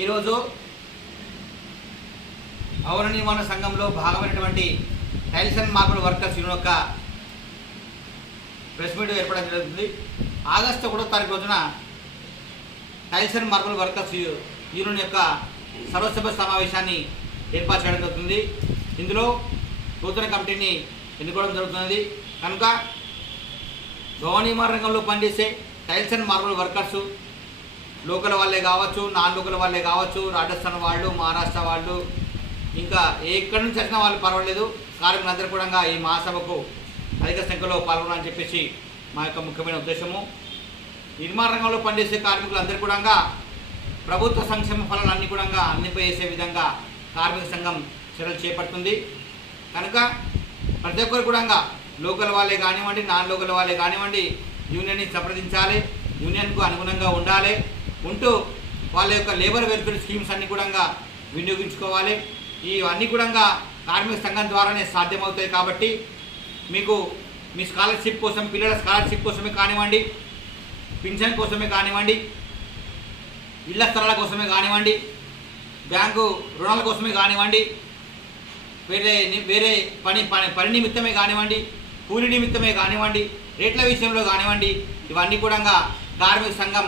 ఈరోజు భవన నిర్మాణ సంఘంలో భాగమైనటువంటి tiles and marble workers union యొక్క ప్రెస్ మీట్ ఏర్పడడం జరుగుతుంది. ఆగస్టు 1వ తారీఖు రోజున టైల్స్ అండ్ మార్బుల్ వర్కర్స్ యూనియన్ యొక్క సర్వసభ్య సమావేశాన్ని ఏర్పాటు చేయడం జరుగుతుంది. ఇందులో నూతన కమిటీని ఎన్నుకోవడం జరుగుతున్నది. కనుక భవన నిర్మాణ రంగంలో పనిచేసే tiles and marble workers local వాళ్ళే కావచ్చు, నాన్ లోకల్ వాళ్ళే కావచ్చు, రాజస్థాన్ వాళ్ళు, మహారాష్ట్ర వాళ్ళు, ఇంకా ఎక్కడి నుంచి వచ్చిన వాళ్ళు పర్వాలేదు, కార్మికులందరూ కూడా ఈ మహాసభకు అధిక సంఖ్యలో పాల్గొనాలని చెప్పేసి మా యొక్క ముఖ్యమైన ఉద్దేశము. నిర్మాణ రంగంలో పనిచేసే కార్మికులందరూ కూడా ప్రభుత్వ సంక్షేమ ఫలాలన్నీ కూడా అందింపజేసే విధంగా కార్మిక సంఘం చర్యలు చేపడుతుంది. కనుక ప్రతి ఒక్కరు కూడా లోకల్ వాళ్ళే కానివ్వండి, నాన్ లోకల్ వాళ్ళే కానివ్వండి, యూనియన్ని సంప్రదించాలి, యూనియన్కు అనుగుణంగా ఉండాలి, ఉంటూ వాళ్ళ యొక్క లేబర్ వెల్ఫేర్ స్కీమ్స్ అన్నీ కూడా వినియోగించుకోవాలి. ఇవన్నీ కూడా కార్మిక సంఘం ద్వారానే సాధ్యమవుతాయి. కాబట్టి మీకు మీ స్కాలర్షిప్ కోసం, పిల్లల స్కాలర్షిప్ కోసమే కానివ్వండి, పింఛన్ కోసమే కానివ్వండి, ఇళ్ల స్థలాల కోసమే కానివ్వండి, బ్యాంకు రుణాల కోసమే కానివ్వండి, వేరే పని నిమిత్తమే కానివ్వండి, కూలి నిమిత్తమే కానివ్వండి, రేట్ల విషయంలో కానివ్వండి, ఇవన్నీ కూడా కార్మిక సంఘం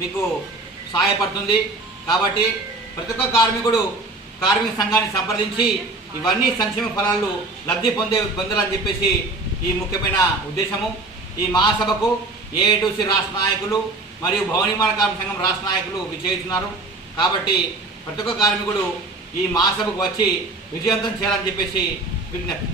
మీకు సహాయపడుతుంది. కాబట్టి ప్రతి ఒక్క కార్మికుడు కార్మిక సంఘాన్ని సంప్రదించి ఇవన్నీ సంక్షేమ ఫలాలు లబ్ధి పొందాలని చెప్పేసి ఈ ముఖ్యమైన ఉద్దేశము. ఈ మహాసభకు ఏఐటీసీ రాష్ట్ర నాయకులు మరియు భవన నిర్మాణ కార్మిక సంఘం రాష్ట్ర నాయకులు విజయిస్తున్నారు. కాబట్టి ప్రతి ఒక్క కార్మికుడు ఈ మహాసభకు వచ్చి విజయవంతం చేయాలని చెప్పేసి విజ్ఞప్తి.